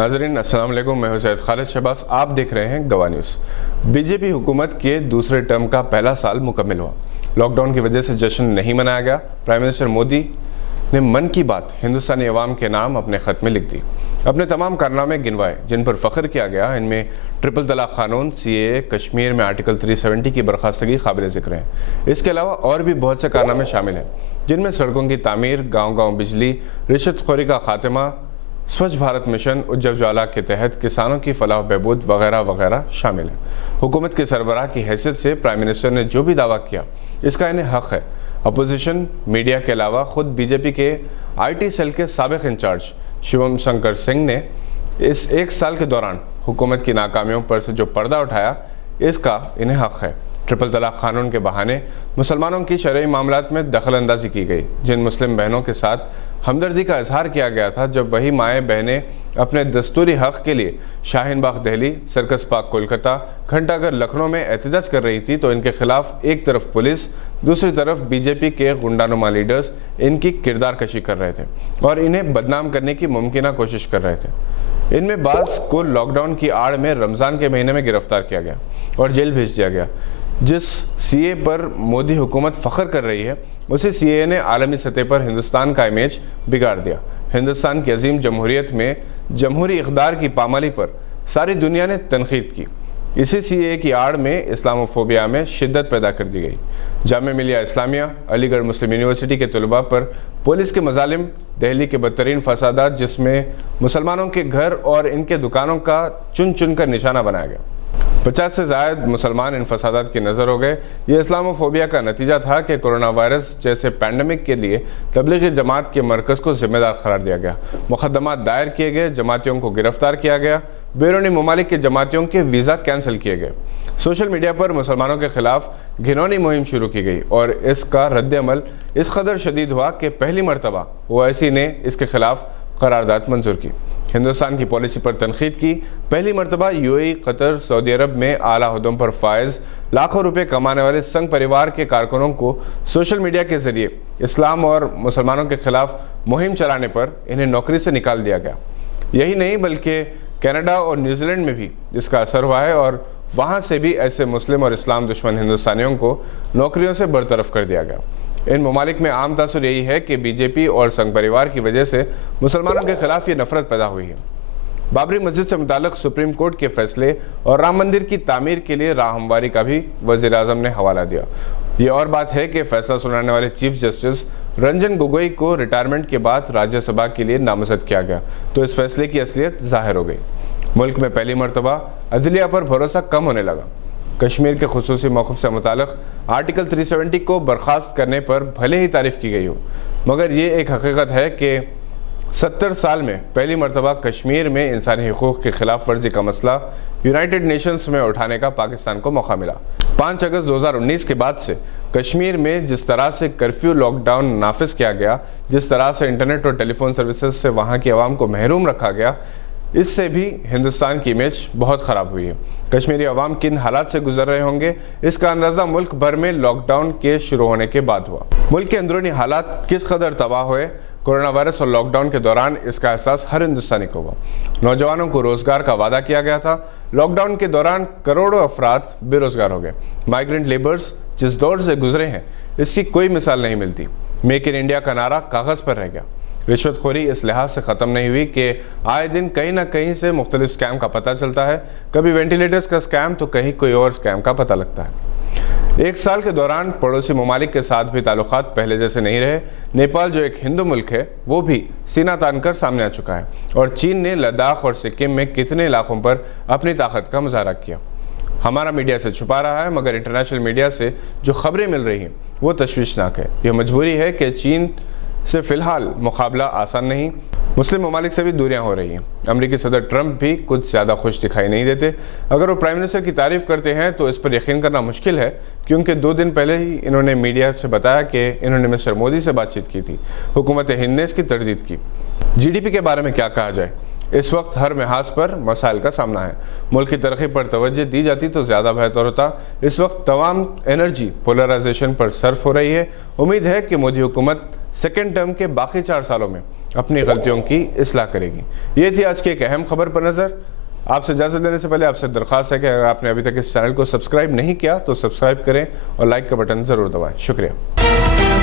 नाज़रीन अस्सलाम वालेकुम, मैं हूं सैयद खालिद शहबाज। आप देख रहे हैं गवाह न्यूज़। बीजेपी हुकूमत के दूसरे टर्म का पहला साल मुकम्मल हुआ। लॉकडाउन की वजह से जश्न नहीं मनाया गया। प्राइम मिनिस्टर मोदी ने मन की बात हिंदुस्तानी अवाम के नाम अपने ख़त में लिख दी। अपने तमाम कारनामे गिनवाए जिन पर फ़ख्र किया गया। इनमें ट्रिपल तलाक कानून, CAA, कश्मीर में आर्टिकल 370 की बर्खास्तगी काबिल ज़िक्र है। इसके अलावा और भी बहुत से कारनामे शामिल हैं जिनमें सड़कों की तामीर, गाँव-गाँव बिजली, रिश्वतखोरी का खात्मा, स्वच्छ भारत मिशन, उज्ज्वला के तहत किसानों की फलाह बहबूद वगैरह वगैरह शामिल है। हुकूमत के सरबराह की हैसियत से प्राइम मिनिस्टर ने जो भी दावा किया इसका इन्हें हक है। अपोजिशन मीडिया के अलावा खुद बीजेपी के IT सेल के साबिक इंचार्ज शिवम शंकर सिंह ने इस एक साल के दौरान हुकूमत की नाकामियों पर से जो पर्दा उठाया इसका इन्हें हक है। ट्रिपल तलाक कानून के बहाने मुसलमानों की शरई मामलात में दखल अंदाजी की गई। जिन मुस्लिम बहनों के साथ हमदर्दी का इजहार किया गया था जब वही माएँ बहनें अपने दस्तूरी हक़ के लिए शाहीन बाग दिल्ली, सर्कस पार्क कोलकाता, घंटाघर लखनऊ में एहतजाज कर रही थी तो इनके खिलाफ एक तरफ पुलिस, दूसरी तरफ बीजेपी के गुंडानुमा लीडर्स इनकी किरदार कशी कर रहे थे और इन्हें बदनाम करने की मुमकिन कोशिश कर रहे थे। इनमें बाज़ को लॉकडाउन की आड़ में रमज़ान के महीने में गिरफ्तार किया गया और जेल भेज दिया गया। जिस CAA पर मोदी हुकूमत फ़ख्र कर रही है उसी CAA ने आलमी सतह पर हिंदुस्तान का इमेज बिगाड़ दिया। हिंदुस्तान की अजीम जमहूरियत में जमहूरी इक़दार की पामाली पर सारी दुनिया ने तनक़ीद की। इसी CAA की आड़ में इस्लामोफोबिया में शिद्दत पैदा कर दी गई। जामिया मिलिया इस्लामिया, अलीगढ़ मुस्लिम यूनिवर्सिटी के तलबा पर पुलिस के मजालिम, दिल्ली के बदतरीन फसादात जिसमें मुसलमानों के घर और इनके दुकानों का चुन चुन कर निशाना बनाया गया। 50 से ज़ायद मुसलमान इन फसादात की नज़र हो गए। ये इस्लामोफोबिया का नतीजा था कि कोरोना वायरस जैसे पैंडमिक के लिए तबलीगी जमात के मरकज़ को जिम्मेदार करार दिया गया। मुकदमात दायर किए गए, जमातियों को गिरफ्तार किया गया, बैरूनी ममालिक के जमातियों के वीज़ा कैंसिल किए गए। सोशल मीडिया पर मुसलमानों के खिलाफ घिनौनी मुहिम शुरू की गई और इसका रद्द-ए-अमल इस कदर शदीद हुआ कि पहली मरतबा OIC ने इसके खिलाफ करारदाद मंजूर की। हिंदुस्तान की पॉलिसी पर तनखीद की। पहली मरतबा UAE, कतर, सऊदी अरब में आला हुद्दों पर फायज लाखों रुपए कमाने वाले संघ परिवार के कारकुनों को सोशल मीडिया के जरिए इस्लाम और मुसलमानों के खिलाफ मुहिम चलाने पर इन्हें नौकरी से निकाल दिया गया। यही नहीं बल्कि कनाडा और न्यूजीलैंड में भी इसका असर हुआ है और वहाँ से भी ऐसे मुस्लिम और इस्लाम दुश्मन हिंदुस्तानियों को नौकरियों से बरतरफ कर दिया गया। इन ममालिक में आम तासुर यही है कि बीजेपी और संघ परिवार की वजह से मुसलमानों के खिलाफ ये नफरत पैदा हुई है। बाबरी मस्जिद से मुताल्लिक सुप्रीम कोर्ट के फैसले और राम मंदिर की तामीर के लिए राह हमवारी का भी वज़ीर आज़म ने हवाला दिया। ये और बात है कि फैसला सुनाने वाले चीफ जस्टिस रंजन गोगोई को रिटायरमेंट के बाद राज्यसभा के लिए नामजद किया गया तो इस फैसले की असलियत जाहिर हो गई। मुल्क में पहली मरतबा अदलिया पर भरोसा कम होने लगा। कश्मीर के खुसूसी मौक़िफ़ से मुताल्लिक़ आर्टिकल 370 को बर्खास्त करने पर भले ही तारीफ़ की गई हो मगर ये एक हकीकत है कि 70 साल में पहली मरतबा कश्मीर में इंसानी हुकूक़ की खिलाफ वर्जी का मसला यूनाइटेड नेशंस में उठाने का पाकिस्तान को मौका मिला। 5 अगस्त 2019 के बाद से कश्मीर में जिस तरह से कर्फ्यू लॉकडाउन नाफिज किया गया, जिस तरह से इंटरनेट और टेलीफोन सर्विसेज से वहाँ की आवाम को महरूम रखा गया, इससे भी हिंदुस्तान की इमेज बहुत ख़राब हुई है। कश्मीरी अवाम किन हालात से गुजर रहे होंगे इसका अंदाज़ा मुल्क भर में लॉकडाउन के शुरू होने के बाद हुआ। मुल्क के अंदरूनी हालात किस कदर तबाह हुए कोरोना वायरस और लॉकडाउन के दौरान इसका एहसास हर हिंदुस्तानी को हुआ। नौजवानों को रोज़गार का वादा किया गया था, लॉकडाउन के दौरान करोड़ों अफराद बेरोज़गार हो गए। माइग्रेंट लेबर्स जिस दौर से गुजरे हैं इसकी कोई मिसाल नहीं मिलती। मेक इन इंडिया का नारा कागज़ पर रह गया। रिश्वतखोरी इस लिहाज से ख़त्म नहीं हुई कि आए दिन कहीं ना कहीं से मुख्तलिफ स्कैम का पता चलता है। कभी वेंटिलेटर्स का स्कैम तो कहीं कोई और स्कैम का पता लगता है। एक साल के दौरान पड़ोसी ममालिक के साथ भी ताल्लुकात पहले जैसे नहीं रहे। नेपाल जो एक हिंदू मुल्क है वो भी सीना तान कर सामने आ चुका है और चीन ने लद्दाख और सिक्किम में कितने इलाकों पर अपनी ताकत का मुजाहरा किया। हमारा मीडिया से छुपा रहा है मगर इंटरनेशनल मीडिया से जो खबरें मिल रही हैं वो तशवीशनाक है। यह मजबूरी है कि चीन से फ़िलहाल मुकाबला आसान नहीं। मुस्लिम ममालिक से भी दूरियां हो रही हैं। अमेरिकी सदर ट्रंप भी कुछ ज़्यादा खुश दिखाई नहीं देते। अगर वो प्राइम मिनिस्टर की तारीफ़ करते हैं तो इस पर यकीन करना मुश्किल है क्योंकि 2 दिन पहले ही इन्होंने मीडिया से बताया कि इन्होंने मिस्टर मोदी से बातचीत की थी। हुकूमत हिंद ने इसकी तरदीद की। GDP के बारे में क्या कहा जाए, इस वक्त हर लिहाज पर मसाइल का सामना है। मुल्क की तरक्की पर तवज्जो दी जाती तो ज़्यादा बेहतर होता। इस वक्त तमाम एनर्जी पोलराइजेशन पर सर्फ हो रही है। उम्मीद है कि मोदी हुकूमत सेकेंड टर्म के बाकी 4 सालों में अपनी गलतियों की इस्लाह करेगी। ये थी आज की एक अहम खबर पर नज़र। आपसे इजाज़त लेने से पहले आपसे दरख्वास्त है कि अगर आपने अभी तक इस चैनल को सब्सक्राइब नहीं किया तो सब्सक्राइब करें और लाइक का बटन ज़रूर दबाएं। शुक्रिया।